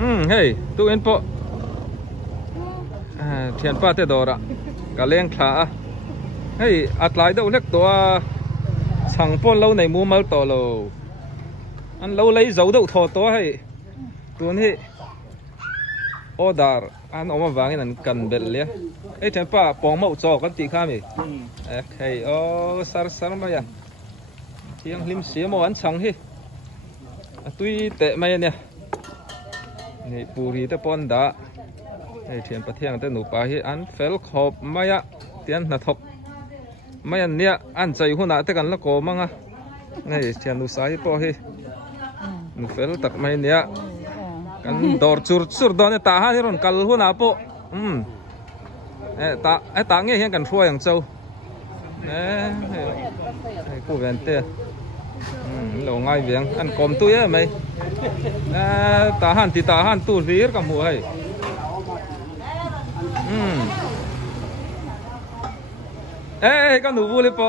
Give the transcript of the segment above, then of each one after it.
hey tu in po thian pa te dora ka leng thla hey atlai do lek to chang pon lo nei mu mal to lo an lo lei zo do tho to hey tu ni order an oma wangin an kan bel le ei thian pa pong mau cho kan ti kha mi hey o sar ma ya thiang lim sia mo an chang hi tui te mai neนี่ปูรีตะปอนดาไอเทียนประเทียงตะหนูปลาฮีอันเฟลขอบไม่อะเตียนนาทกไม่อันเนี้ยอันใจหัวหน้าแต่กันละโกมั้งอะนี่เทียนหนูสายปอฮีหนูเฟลตักไม่เนี้ยกันดอร์จุดดอนเนี่ยตาฮันนี่รอนกัลหัวหน้าปอตาเงี้ยเห็นกันช่วยอย่างเจ้ากูเวนเต้เราง่ายเวียงอันกลมตุ้ยไหมตาหันที่ตาหันตู้รีกับหัวให้ก็หนูพูดเลยปะ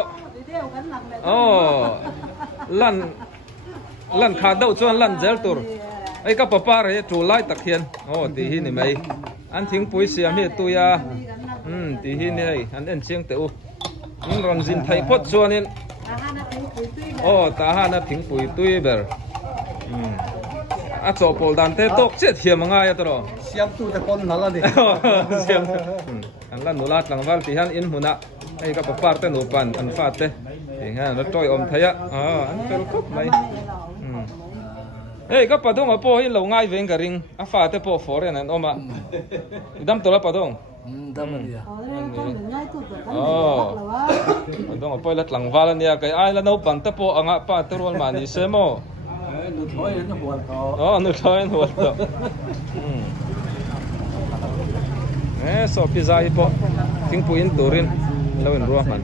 โอ้ลั่นขาดเดาจวนลั่นเจลตัวไอ้ก็ปะป้าเลยจูไล่ตะเคียนโอ้ตีหินนี่ไหมอันทิ้งปุ๋ยเสียมีตัวยาตีหินนี่อันเอ็นเชียงเต๋อยิ่งรอนจินไทยพดจวนนี่โอ้ตาหันน่ะทิ้งปุ๋ยตุ้ยเบอร์จบโปลดันเตตกเจ็ดเทียมง่ายตัวเราเสียงตู้แต่คนนั่นละดิเสียงอันละหนูลาดหลังวันที่ฮันอินหุ่นอ่ะไอ้กับปาร์ตหนูปันอันฟาดเต้เองฮะแล้วจอยอมทะยะอันเป็นคุกไหมเฮ้ยก็ปะดงอ่ะพ่อให้เราง่ายเวงกระริงอ่ะฟาดเต้พ่อฟอร์เรนนั่นออกมาดำตัวละปะดงดำมันเนี่ยปะดงอ่ะพ่อละหลังวันเนี่ยก็ไอ้ละหนูปันเต้พ่ออ่ะปาร์ตรวนมานี่เสมอนูถอยหัวต่อนูถอยหัวต่อสอบพิซซ่าอีปอทิ้งปุยนตูรินเราเห็นรัวมัน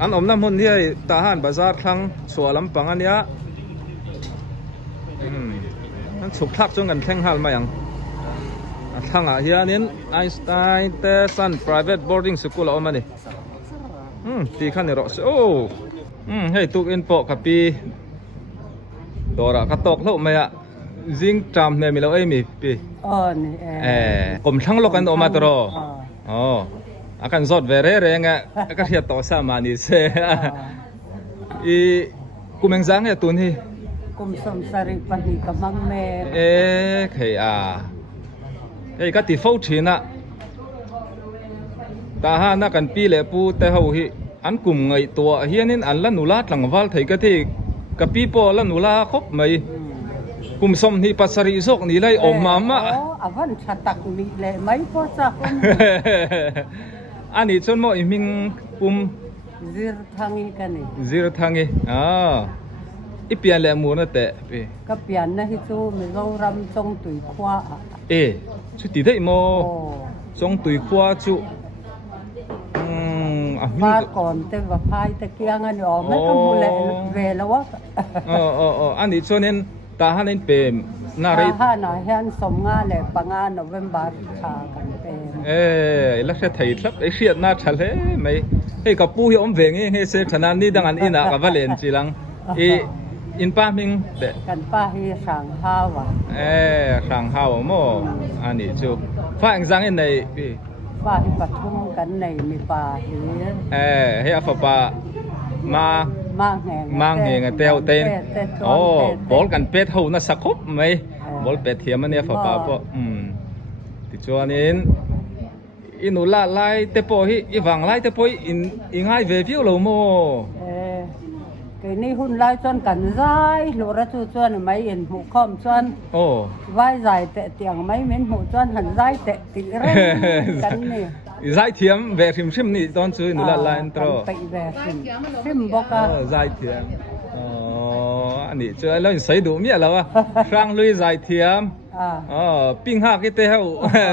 อันอมน้ำมันที่ตาหันบาซาร์ครั้งชัวลำปังอันเนี้ยนั่นฉุกทักจนกันแข่งหันมาอย่างทางเฮียนี้ไอน์สไตน์เตสัน private boarding school เอามาดิตีขั้นนี่รอโอ้ให้ตุกอินปอกับปีตัวละก็ตกแล้วไหมอะจิงจำเนี่ยมีเรามีปีนี่ผมช่างโลกันออกมาตัวอาการสดเวรเรงอ่ะก็เทียบต่อสามานิเซ่กูเมงซังเนี่ยตัวนี้กุมสมสริปนิกมังเมเฮ้ยก็ตีฟูชินะตาหานักกันปีเล็บปูแต่เขาฮิอันกลุ่มไงตัวเฮียนี่อันละหนูลาดหลังวัลไทยก็ที่กับปีโป้ละหนูลาครบไหมกุมสมที่ปัสสริโซกนี่เลยออกมามะอาวันชัดตักมีเลยไหมพ่อสักอันนี้ชนโมอิมิงกุมซิร์ทังอีกันนี่ซิร์ทังอีอีเปลี่ยนแหลมมูนั่นแต่ก็เปลี่ยนนะที่จู่มีเรารำจงตุยขวาชุดตีได้โมจงตุยขวาจู่พาก่อนแต่ว่าพายตะเกียงอันนี้ออกไม่ก็มูลเวแล้ววะอันนี้ชนนั้นตาหันเป็นน่ารักตาหันเห็นสมงานเลยปังงานโนเวมบาร์ชากันเป็นลักษณะไทยครับไอ้เสียดน่าชัดเลยไม่ให้กับปูที่อมเวงให้เสพฉะนั้นนี่ดังอันอินะกับว่าเล่นจีรังอินป้ามิงเด็กกันป้าให้สั่งข้าวสั่งข้าวโมอันนี้จูฟ้าอังซังในป้าให้ปทุมกันในมีป้าให้อาฟ้ามาแหงเตียวเต้นบอลกันเป็ดหูน่าสักครบไหมบอลเป็ดเทียมมันเนี่ยฟ้าปะติดจวนนี้อินุละไล่เตปอยอีวังไล่เตปอยอิง่ายเวฟิวโลโมcái này hun lai chọn cảnh dài lúa ra chu chọn mấy in hũ khom chọn vai dài tệ tiếng mấy miếng hũ chọn hẳn dài tệ tí đấy cảnh này dài thiếm về phim sim này chọn chui nữa là lại tro về phim bóc à dài thiếm anh ấy chơi lâu sấy đủ miệngแล้วsang lui dài thiếm ping ha cái teo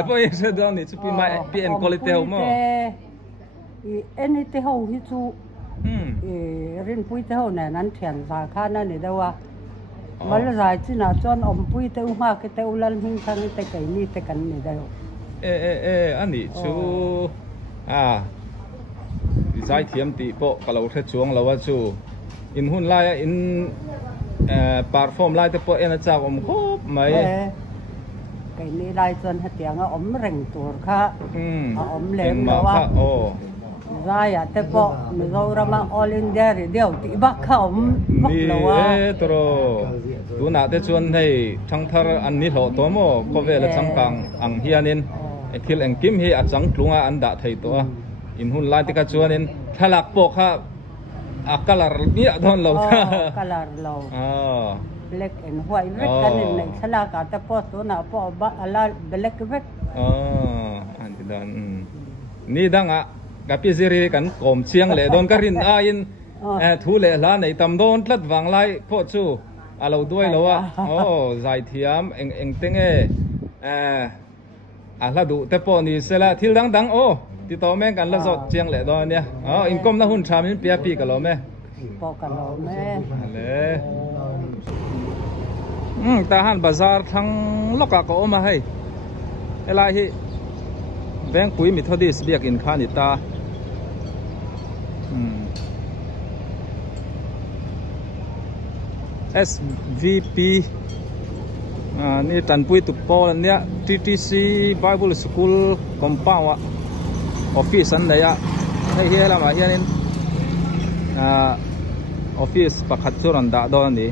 bây giờ đó này chụp mai pin quality teo mà anh ấy teo hi chuเรียนปุ้ยเท่าเนี่ยนั้นเถียนสาขานั่นนี่ได้ว่ามันละรายที่น่าจนอมปุ้ยเท่ามากเท่าลันหิ้งทางแต่ไก่นี่แต่กันนี่ได้อันนี้ชูใจเทียมตีโปะกับเราเทช่วงเราว่าชูอินหุ่นไล่อินปาร์ฟอร์มไล่แต่โปะเอ็นจากอมครบไหม cái này lại chân hết tiếng ốm rình tuổi khác ốm lên đó à ra ya te po mi zo ra ma all India ri deu ti bak khom bak lo wa tro tu na te chuan hei thang thar an ni hlo to mo ko ve la changkang ang hianin thil ang kim hi a chang tlunga an da thei to in hun lai te ka chuanin thalak po kha a color ni don lo color lo black and white red kan nei thalak ka te po tu na po ba ala black red an ti dan ni danga kapi ziri kan kom chiang le don karin a in thu le la nei tam don tlat wang lai pho chu alo duai lo wa zai thiam eng tenge a la du te po ni sela thil dang dang ti to men kan la zot chiang le don nia in kom na hun tham in pia pi ka lo me po ka lo me le ta han bazar thang loka ko ma hai elai hi beng pui Methodist biak in khan ita SVP ni tan pui tu pol nia TTC Bible School compound office an le ya hei he la ma hianin office pakhat churan da don ni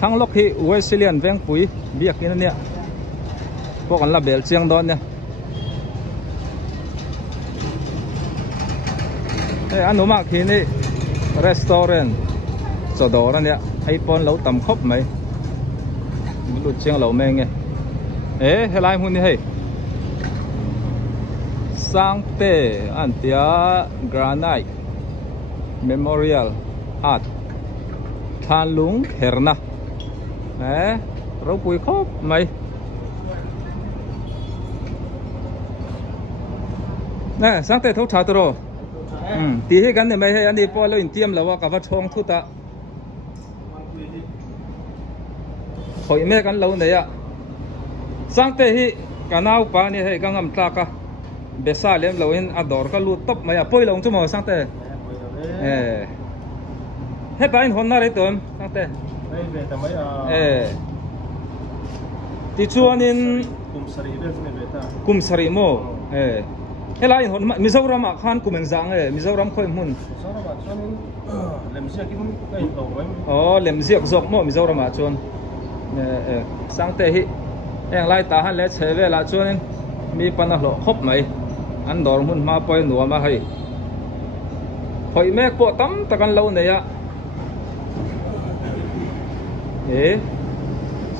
thang lok hi Wesleyan veng pui biak in nia pok an la bel chiang don nia anu mak hi ni restaurant so do ra nia ai pon lo tam khop mai lu chiang lo me nge helai hun ni hei Sangte Antia Granite Memorial Art Than Lung Herna ro pui khop mai nè Sangte thau tha tro ti he kan ne mai he ani po lo in tiam lawa ka va thong thu ta khoi me kan lo ne ya Sangte hi kanau pa ni he kangam tla ka besa lem lo in ador ka lu top mai a poi long chu mo Sangte he ta in honna re ton Sangte ve ta mai ti chuan in kumsari ve ne ve ta kumsari mo helai hon Mizoram khan kumeng jang Mizoram khoi mun Mizoram chuan lemsia ki mun kai to mai lemsiak zok mo Mizoram chuan Sangte hi eng lai ta han le cheve la chuan mi pana hlo khop mai an dor mun ma poi nuwa ma hai hoi me po tam takan lo ne ya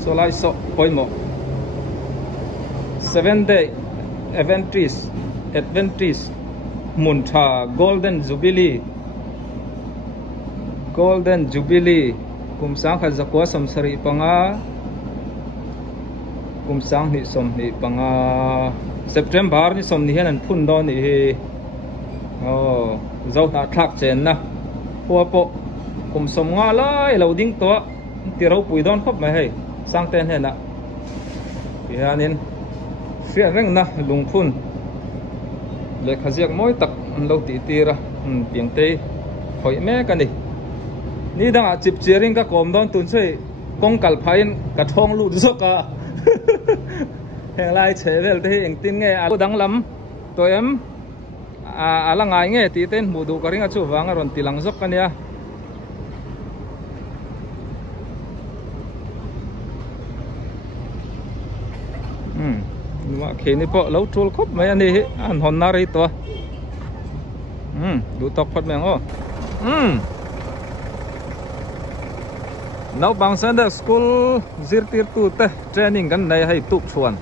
so lai so poi mo 7-day Adventist Munta Golden Jubilee kumsang kha zakwa samsari panga kumsang ni som ni panga September ni som ni hian phun do ni zau ta thak chen na po kum som nga lai lo ding to ti ro pui don khop mai hei Sangten he na hianin fia reng na lung phun le khaziak moi tak lo ti tira piang te khoi me ka ni dang chip cheering ka kom don tun sei kong kal phain ka thong lu zo ka heng lai chevel te eng tin nge a dang lam to em ala ngai nge ti ten mu du ka ringa chu wanga ron tilang zok ka nia nuwa kheni po lo trol khop mai ani an hon na ri to du tok phat meng Nau bang Sunday school zirtir tu te training kan nei hai tup chuan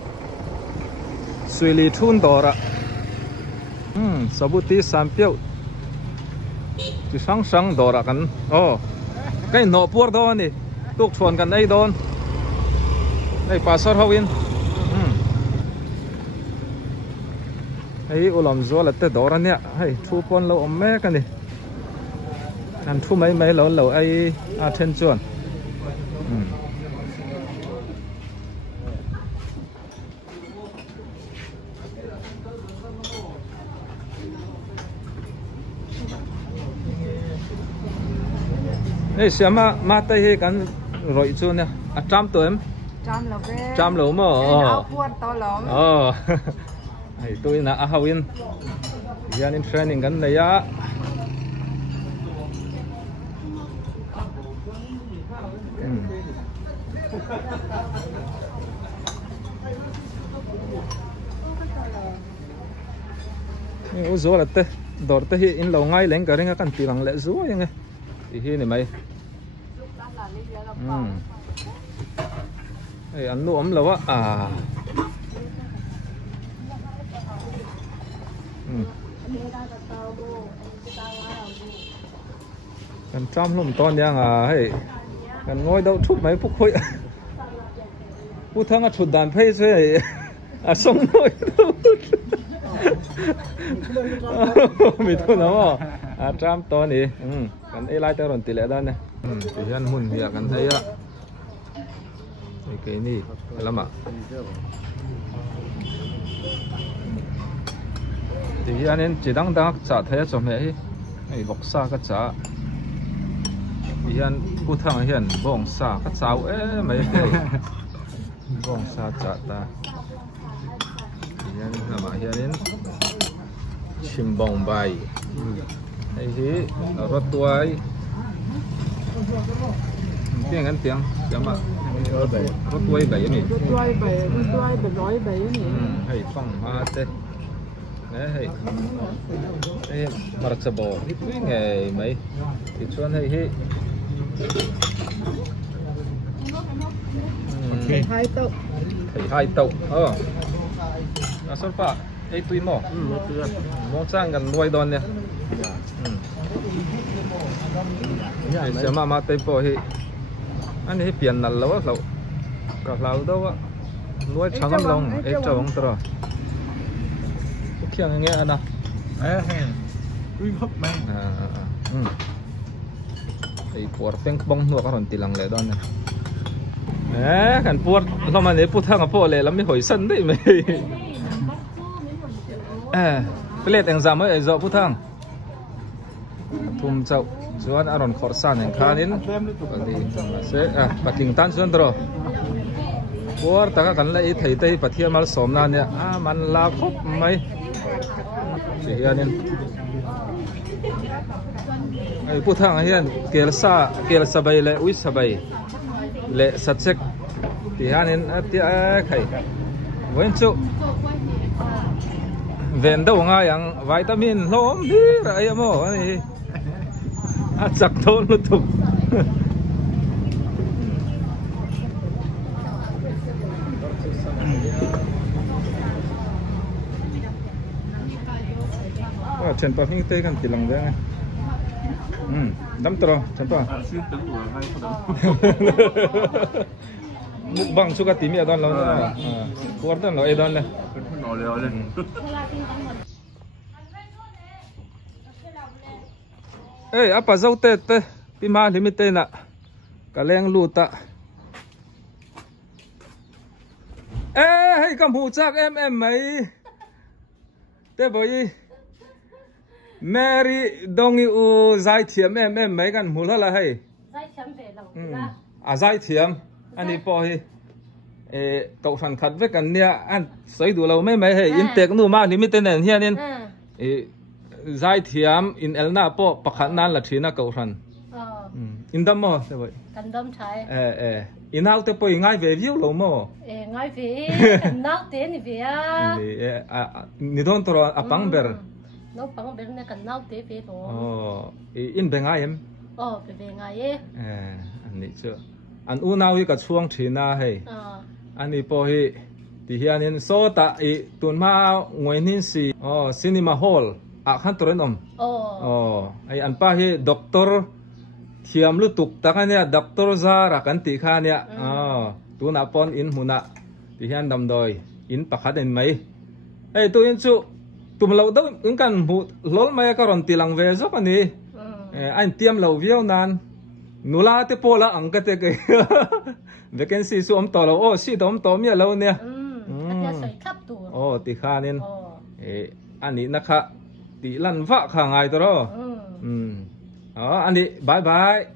suili thun dora sabuti sampiau ti sang dora kan kai no pur do ni tuk chuan kan nei don nei pasar hawin ei ulam zo la te dora nia hei thu pon lo om me kan ni an thu mai lo ai a then chuan siama ma tai he kan roi chu ne a tram to em trăm lỗ mà tôi là Hawin giờ nên training gần đây á ô zo là te đổ te hi in lâu ngay lên cái này cần tiền lệ zo vậy nghe thì hi này mày ăn nuốt ấm lâu á cần trăm lùm to nha hay cần ngồi đâu chút mấy phút thôi phút thằng chút đàn phê rồi sống nổi mình thôi nó trăm to nè cần ai lại tao còn tỷ lệ đó nè thì anh muốn việc cần thấy á cái này lắm ạ thì anh em chỉ đang trả thấy cho mẹ ấy bọc xa cái trả thì anh cô thằng hiện bong xa cái cháu ấy mấy bong xa trả ta thì anh làm mà hiện em chim bong bay ấy thì rót tuổi tiếng anh tiếng chấm ạ rót tuổi bảy nhỉ rót tuổi bảy nói bảy nhỉ hay phong hoa tê đấy hey mà chả bỏ cái nghề mấy thì chuyên hay hai tàu sốt pa ấy tùy mỏ sang gần nuôi đòn nè xem mà tây bỏ thì anh ấy biển là lâu lâu cả lâu đâu á nuôi trắng lông ấy trâu không rồi khiêng nghe nào quý hấp mang thì buat peng bong nuôi các con tilang lệ đòn này kan buat lo mà nếu buat thằng buat lệ lắm mới hồi sân đấy mày cái lệ tiếng giảm ấy giờ buat thằng thum chậu chuan aron khor san en khanin sẽ pating tan chuan dro buat taka kan lai thei tei pathiam mal somna ne man la khop mai thì hianin ai buat thằng hian kelsa bai le ui sabai lệ sạch sạch thì hai nên tia khẩy với chú vẹn đâu ngay yang vitamin lốm đi rồi em mỏ này chặt thôn luôn tục chân pa phim tây kan tilang đấy đâm trò chân pa bang suka timi adon lawan na kuartan lo edon le apa zau te pima limite na kaleng luta hey kam hu chak em mai te boy Mary dongi u zai thiam em mai kan mul hala hay zai thiam ve lo zai thiam anh po hi cậu phản khát với cái nia anh xây đủ lâu mấy mấy hay in tech nu ma limited này hiện nên giải thiam in elna po pakhat nan là thina cậu phản in đâm mò thế vậy cần đâm trái in out te po ngay về view lâu mò ngay về cần nấu tiền về ni don tro apang ber nấu apang ber này cần nấu tiền về thôi in bên ngay em về ngay anh này chưa anh u nào hi cả chuông thina hay anh đi po hi thì hiện in so ta tuần ma ngoài nín si cinema hall khăn tuần om ai anh pa hi doctor thiam lu tuk ta cái này doctor ra ra kan ti kha này tuần apon in huna thì hiện đầm đồi in pakhat in mấy ai tu in chu tum lâu đâu ứng kan mu lol mai ka ron tilang ve zo ka ni anh tiêm lâu viêu nan nula te pola ang ka te ke vacancy su om to lo si dom to mi lo ne ti kha nin ani na kha ti lan va kha ngai to ro ani bye bye